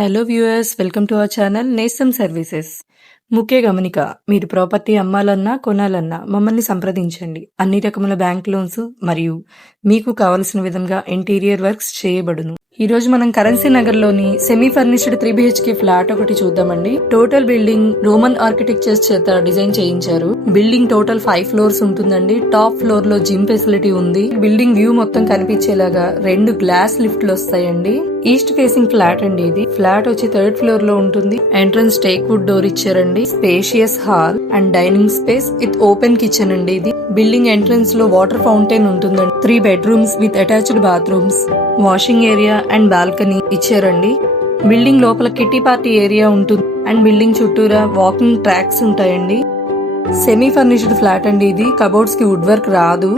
Hello viewers, welcome to our channel నేస్తం services. ముఖ్య గమనిక, మీరు ప్రాపర్టీ అమ్మాలన్నా కొనాలన్నా మమ్మల్ని సంప్రదించండి. అన్ని రకముల బ్యాంక్ లోన్స్ మరియు మీకు కావలసిన విధంగా ఇంటీరియర్ వర్క్స్ చేయబడును. ఈ రోజు మనం కరెన్సీ నగర్ లోని సెమీ ఫర్నిష్డ్ 3 BHK ఫ్లాట్ ఒకటి చూద్దామండి. టోటల్ బిల్డింగ్ రోమన్ ఆర్కిటెక్చర్స్ చేత డిజైన్ చేయించారు. బిల్డింగ్ టోటల్ 5 ఫ్లోర్స్ ఉంటుందండి. టాప్ ఫ్లోర్ లో జిమ్ ఫెసిలిటీ ఉంది. బిల్డింగ్ వ్యూ మొత్తం కనిపించేలాగా 2 గ్లాస్ లిఫ్ట్లు వస్తాయండి. ఈస్ట్ ఫేసింగ్ ఫ్లాట్ అండి. ఇది ఫ్లాట్ వచ్చి 3rd ఫ్లోర్ లో ఉంటుంది. ఎంట్రన్స్ టేక్ వుడ్ డోర్ ఇచ్చారండి. Spacious hall and dining space with open kitchen అండి. ఇది బిల్డింగ్ ఎంట్రన్స్ లో వాటర్ ఫౌంటైన్ ఉంటుందండి. 3 bedrooms with attached bathrooms, washing area and balcony ఇచ్చారండి. బిల్డింగ్ లోపల కిట్టి పార్టీ ఏరియా ఉంటుంది అండ్ బిల్డింగ్ చుట్టూరా వాకింగ్ ట్రాక్స్ ఉంటాయండి. సెమీ ఫర్నిష్డ్ ఫ్లాట్ అండి. ఇది కబోర్డ్స్ కి వుడ్ వర్క్ రాదు.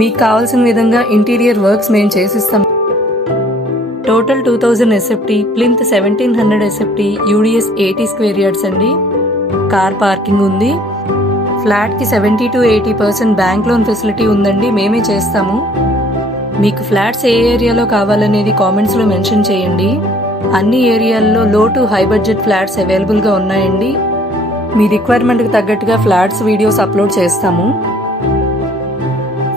మీకు కావాల్సిన విధంగా ఇంటీరియర్ వర్క్స్ మేము చేసిస్తాం. Total 2000 SFT, plinth 1700 SFT, UDS 80 square yards అండి. కార్ పార్కింగ్ ఉంది. ఫ్లాట్ కి 70 to 80% బ్యాంక్ లోన్ ఫెసిలిటీ ఉందండి. మేమే చేస్తాము. మీకు ఫ్లాట్స్ ఏ ఏరియాలో కావాలనేది కామెంట్స్ లో మెన్షన్ చేయండి. అన్ని ఏరియాల్లో లో to high budget flats available గా ఉన్నాయండి. మీ రిక్వైర్మెంట్ కి తగ్గట్టుగా ఫ్లాట్స్ వీడియోస్ అప్లోడ్ చేస్తాము.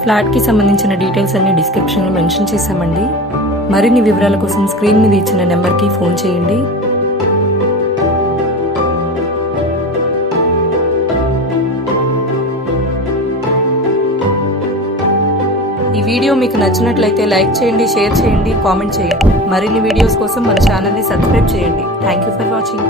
ఫ్లాట్ కి సంబంధించిన డీటెయిల్స్ అన్ని డిస్క్రిప్షన్ లో మెన్షన్ చేశామండి. మరిన్ని వివరాల కోసం స్క్రీన్ మీద ఇచ్చిన నెంబర్కి ఫోన్ చేయండి. ఈ వీడియో మీకు నచ్చినట్లయితే లైక్ చేయండి, షేర్ చేయండి, కామెంట్ చేయండి. మరిన్ని వీడియోస్ కోసం మన ఛానల్ని సబ్స్క్రైబ్ చేయండి. Thank you for watching.